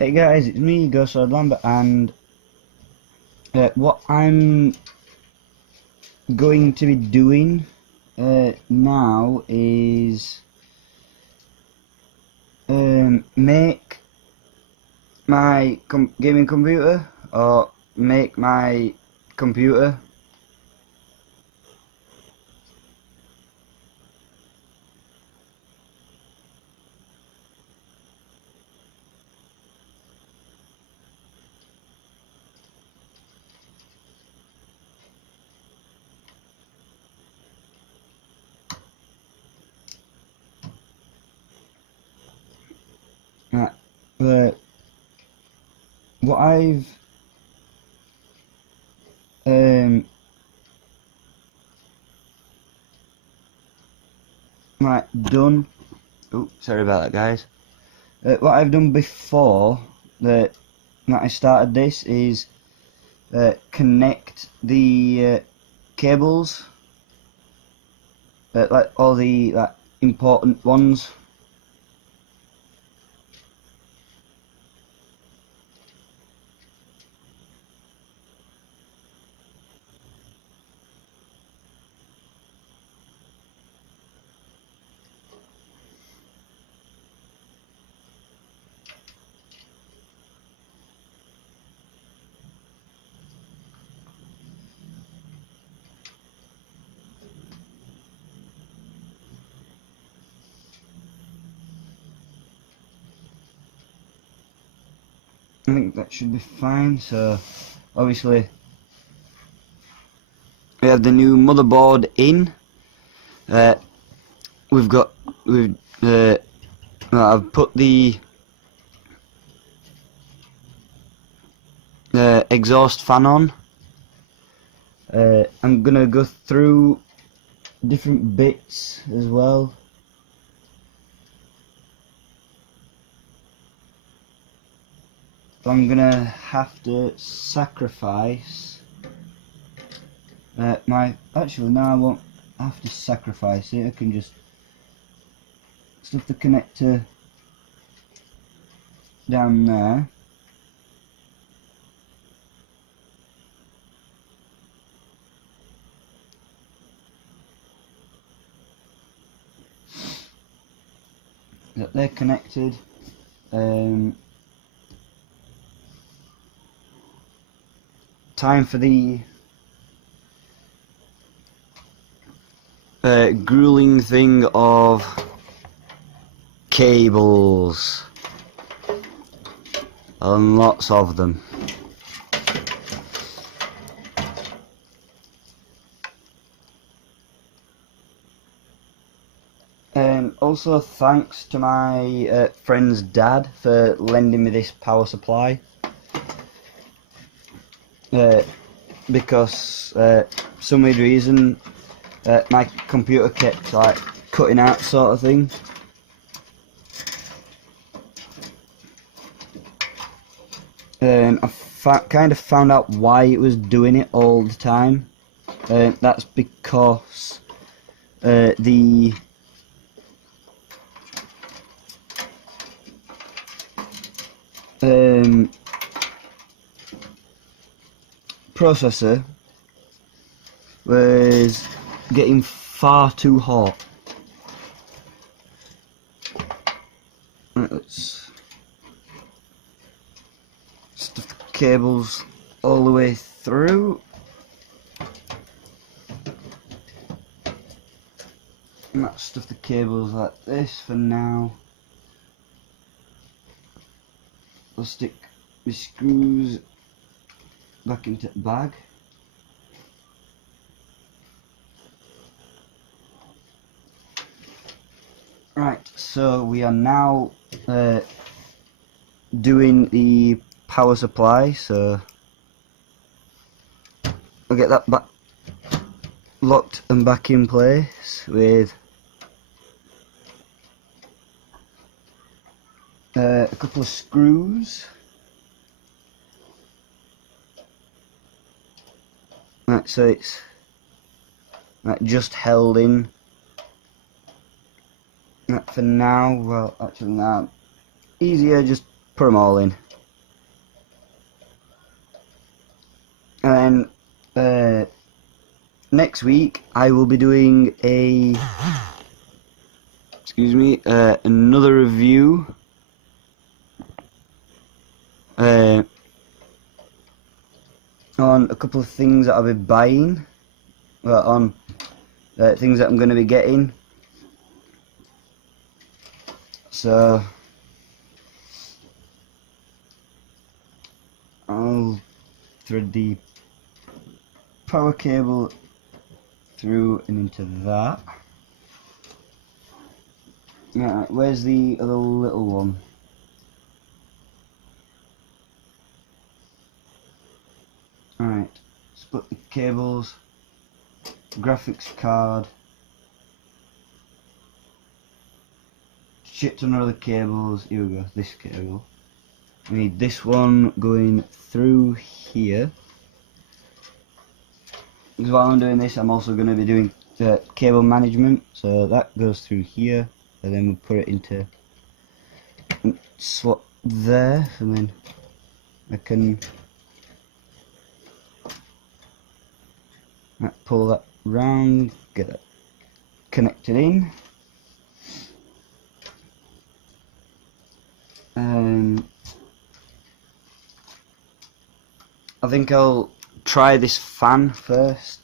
Hey guys, it's me, Ghost Lord Lambert, and what I'm going to be doing now is make my gaming computer, or make my computer what I've done. Oh, sorry about that, guys. What I've done before that I started this is connect the cables, like all the important ones. I think that should be fine. So obviously we have the new motherboard in. I've put the exhaust fan on. I'm gonna go through different bits as well. I'm gonna have to sacrifice actually no, I won't have to sacrifice it. I can just stuff the connector down there. They're connected. Time for the grueling thing of cables, and lots of them. Also thanks to my friend's dad for lending me this power supply, because some weird reason my computer kept cutting out, sort of thing. I kind of found out why it was doing it all the time. That's because the processor was getting far too hot. Let's stuff the cables all the way through. And let's stuff the cables like this for now. I'll stick the screws back into the bag. Right, so we are now doing the power supply, so I'll get that back locked and back in place with a couple of screws. Right, so it's just held in. For now, well, actually now, easier, just put them all in. And then next week I will be doing another review on a couple of things that I'll be buying, on things that I'm going to be getting. So I'll thread the power cable through and into that. Right, where's the other little one? Alright, split the cables, graphics card, shit ton of other cables. Here we go, this cable. We need this one going through here. Because while I'm doing this, I'm also going to be doing the cable management. So that goes through here, and then we'll put it into slot there, and then I can pull that round, get it connected in. I think I'll try this fan first.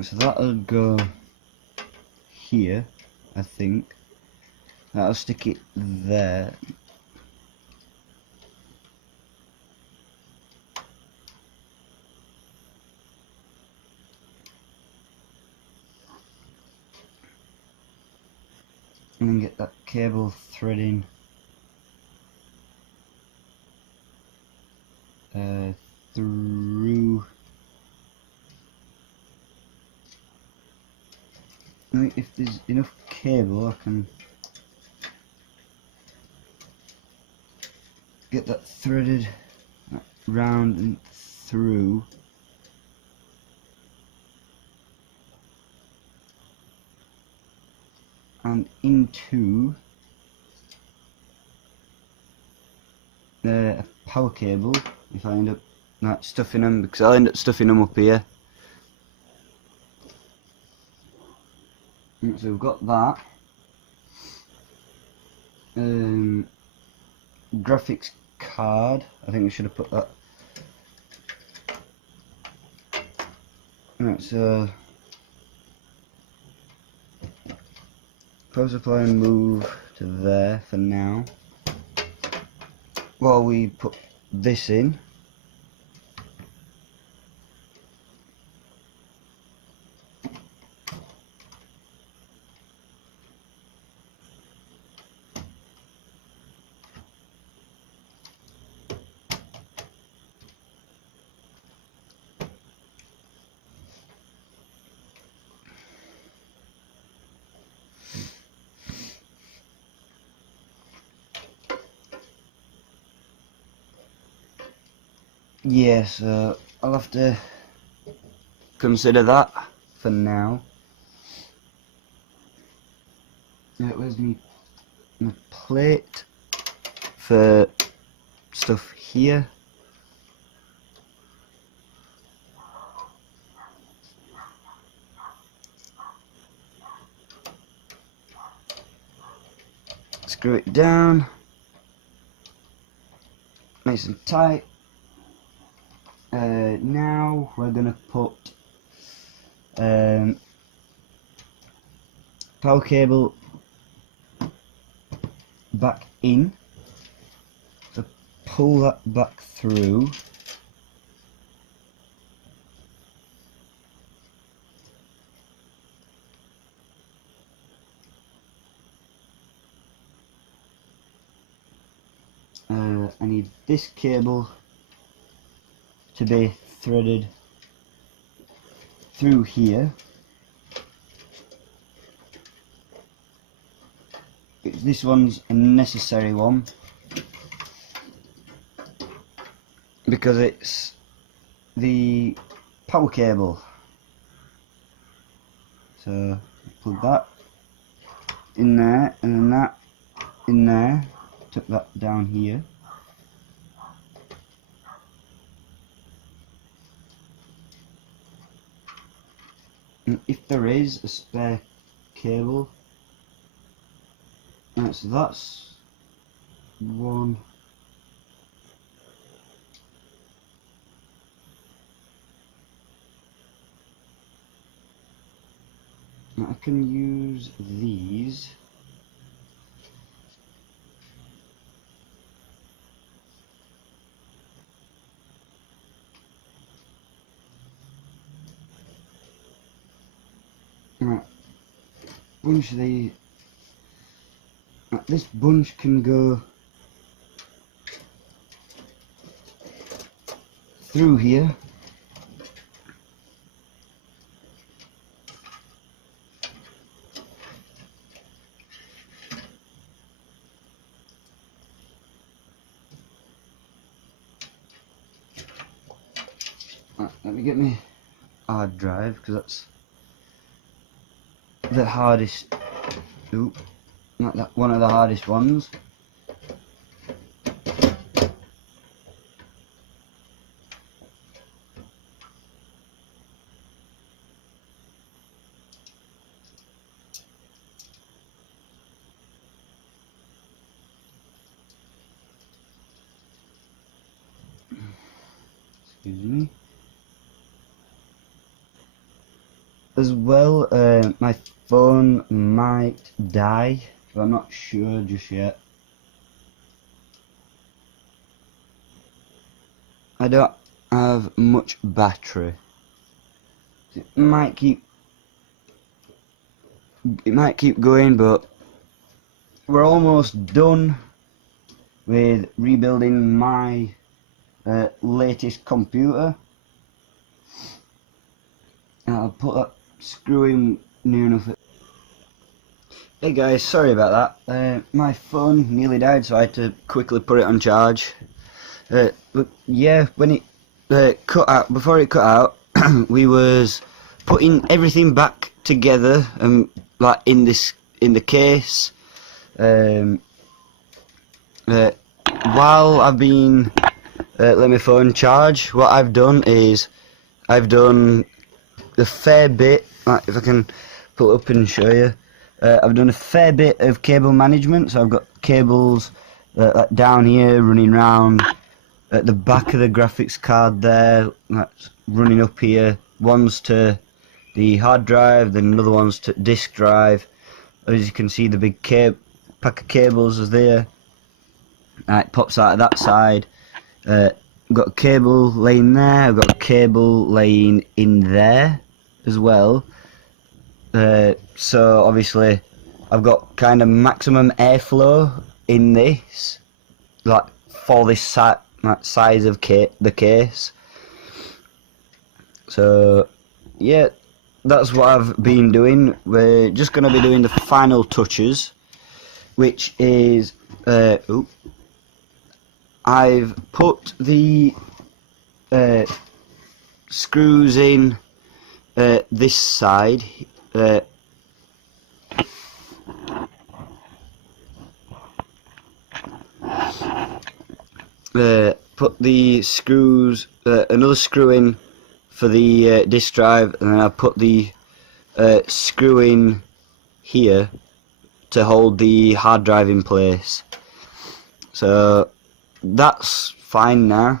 So that'll go here, I think. That'll stick it there. And then get that cable threading through. If there's enough cable, I can get that threaded round and through. And into a power cable if I end up stuffing them, because I'll end up stuffing them up here. So we've got that. Graphics card. I think we should have put that. Right, so power supply move to there for now, while we put this in. Yes, I'll have to consider that. for now. Where's my plate for stuff here? Screw it down, nice and tight. Now we're gonna put power cable back in, so pull that back through. I need this cable to be threaded through here. This one's a necessary one because it's the power cable. So plug that in there, and then that in there. Tuck that down here. And if there is a spare cable, so that's one. Now I can use these. Right, bunch of these. Right, this bunch can go through here. Right, let me get my hard drive because that's the hardest. Ooh, not that one of the hardest ones. Excuse me. As well, my phone might die, but I'm not sure just yet. I don't have much battery. It might keep going, but we're almost done with rebuilding my latest computer. I'll put that screw in near enough. Hey guys, sorry about that. My phone nearly died, so I had to quickly put it on charge. But yeah, when it cut out, before it cut out, we was putting everything back together, like in the case. While I've been let my phone charge, what I've done is I've done a fair bit. Like, if I can pull it up and show you, I've done a fair bit of cable management. So I've got cables like down here running round at the back of the graphics card there, that's running up here. One's to the hard drive, then another one's to disk drive. As you can see, the big pack of cables is there. It pops out of that side. I've got a cable laying there, I've got a cable laying in there as well. So obviously I've got kind of maximum airflow in this, like for this size of the case. So yeah, that's what I've been doing. We're just going to be doing the final touches, which is I've put the screws in this side. Put the screws, another screw in for the disk drive, and then I put the screw in here to hold the hard drive in place. So that's fine now.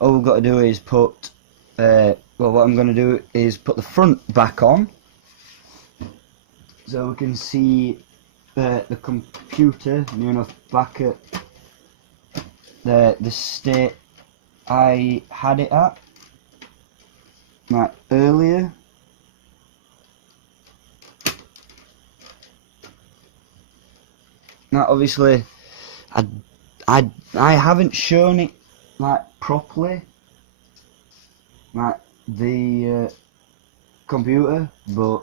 All we've got to do is put, well, what I'm going to do is put the front back on, so we can see the computer near enough back at the state I had it at, like earlier. Now obviously I haven't shown it like properly, like the computer, but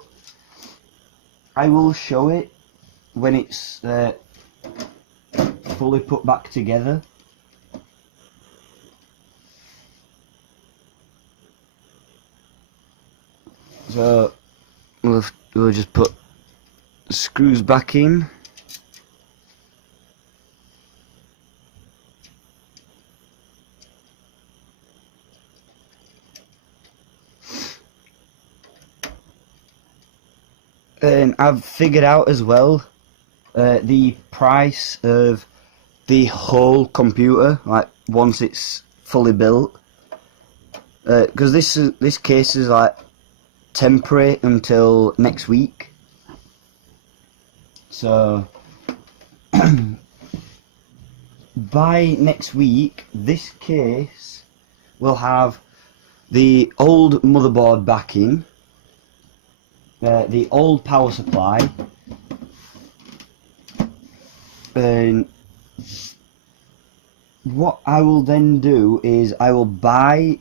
I will show it when it's fully put back together. So we'll just put the screws back in. And I've figured out as well the price of the whole computer, like once it's fully built, because this case is like temporary until next week. So by next week, this case will have the old motherboard backing, the old power supply, and what I will then do is I will buy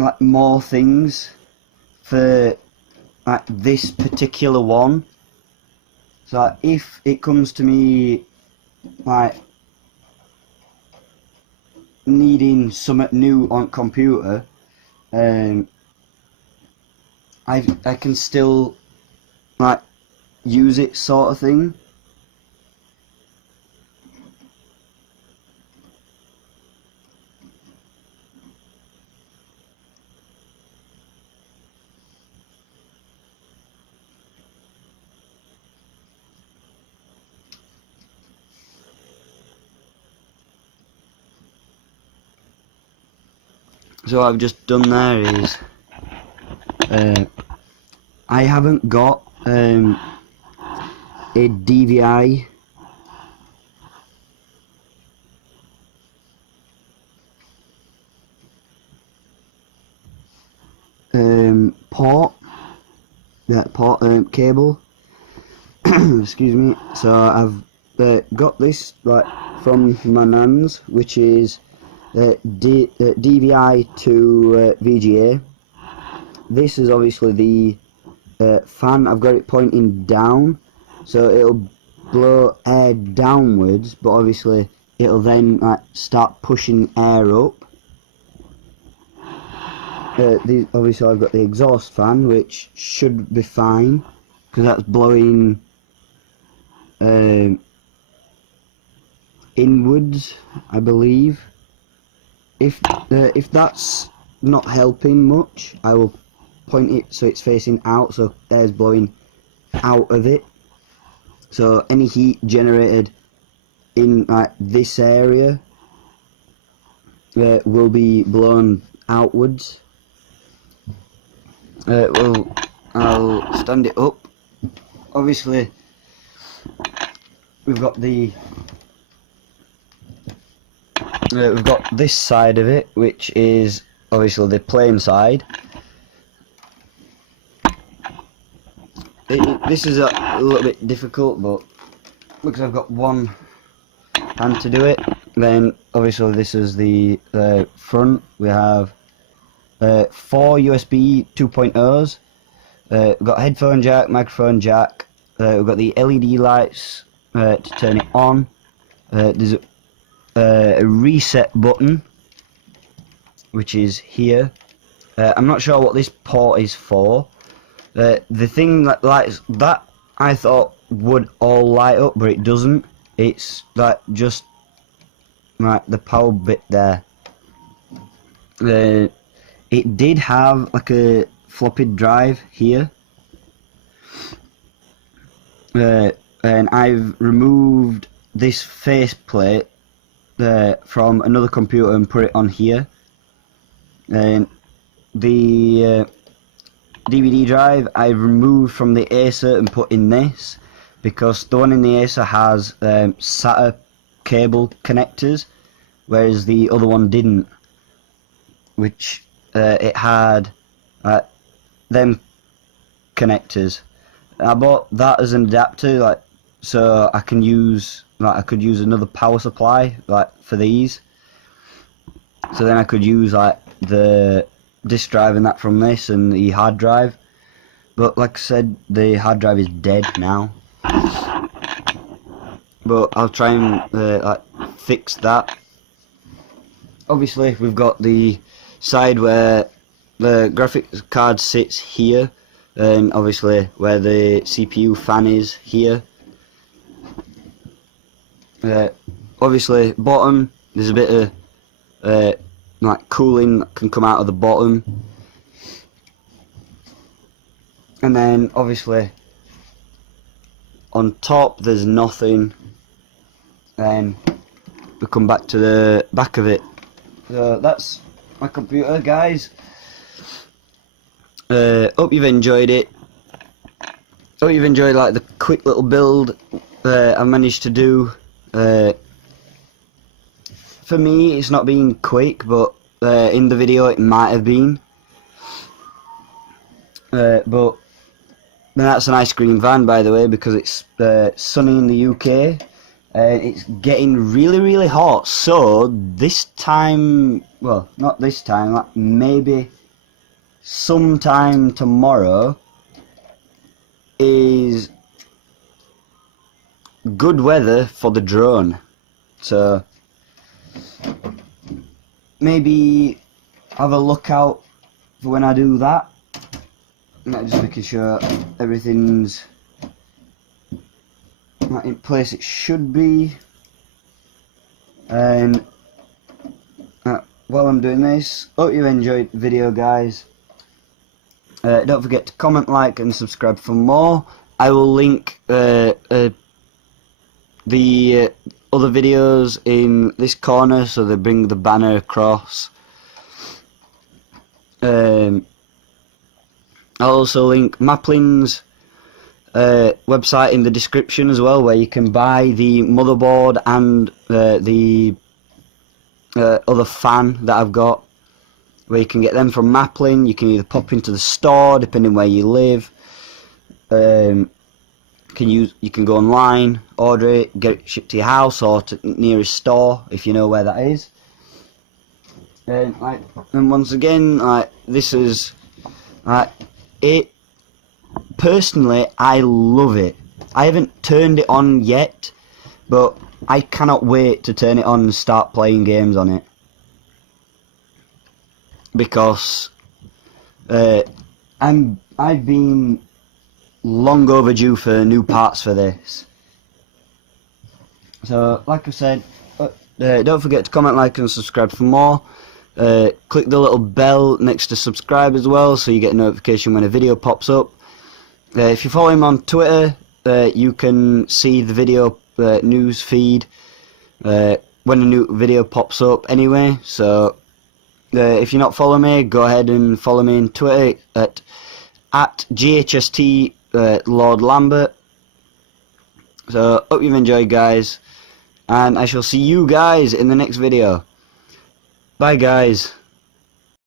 like more things for like this particular one. So if it comes to me like needing something new on computer, I can still like use it, sort of thing. So what I've just done there is I haven't got a DVI cable. Excuse me. So I've got this like from my nan's, which is DVI to VGA. This is obviously the fan. I've got it pointing down, so it'll blow air downwards, but obviously it'll then like start pushing air up. Obviously I've got the exhaust fan, which should be fine because that's blowing inwards, I believe. If that's not helping much, I will point it so it's facing out, so air's blowing out of it. So any heat generated in like this area will be blown outwards. Well, I'll stand it up. Obviously, we've got this side of it, which is obviously the plain side. This is a little bit difficult, but because I've got one hand to do it. Then obviously this is the front. We have 4 USB 2.0s. We've got headphone jack, microphone jack. We've got the LED lights to turn it on. There's a reset button, which is here. I'm not sure what this port is for. The thing that lights that I thought would all light up, but it doesn't. It's like just like the power bit there. It did have like a floppy drive here, and I've removed this faceplate from another computer and put it on here. And the DVD drive I've removed from the Acer and put in this, because the one in the Acer has SATA cable connectors, whereas the other one didn't, which it had them connectors. I bought that as an adapter, like, so I can use, like, I could use another power supply, like, for these. So then I could use like the disk drive and that from this, and the hard drive. But like I said, the hard drive is dead now. But I'll try and like fix that. Obviously, we've got the side where the graphics card sits here, and obviously where the CPU fan is here. Obviously, bottom there's a bit of like cooling that can come out of the bottom, and then obviously on top there's nothing. Then we come back to the back of it. So that's my computer, guys. Hope you've enjoyed it. Hope you've enjoyed like the quick little build I managed to do. For me, it's not been quick, but in the video it might have been. But that's an ice cream van, by the way, because it's sunny in the UK. It's getting really hot, so this time, well, not this time, like maybe sometime tomorrow is good weather for the drone. So maybe have a look out for when I do that. I'm just making sure everything's in place it should be. And while I'm doing this, hope you enjoyed the video, guys. Don't forget to comment, like and subscribe for more. I will link the other videos in this corner, so they bring the banner across. I'll also link Maplin's website in the description as well, where you can buy the motherboard and the other fan that I've got, where you can get them from Maplin. You can either pop into the store depending where you live. You can go online, order it, get it shipped to your house or to nearest store if you know where that is. And once again, this is it. Personally, I love it. I haven't turned it on yet, but I cannot wait to turn it on and start playing games on it, because I've been long overdue for new parts for this. So, like I said, don't forget to comment, like and subscribe for more. Click the little bell next to subscribe as well, so you get a notification when a video pops up. If you follow him on Twitter, you can see the video news feed when a new video pops up anyway. So if you're not following me, go ahead and follow me on Twitter at GHST Lord Lambert. So hope you've enjoyed, guys, and I shall see you guys in the next video. Bye, guys.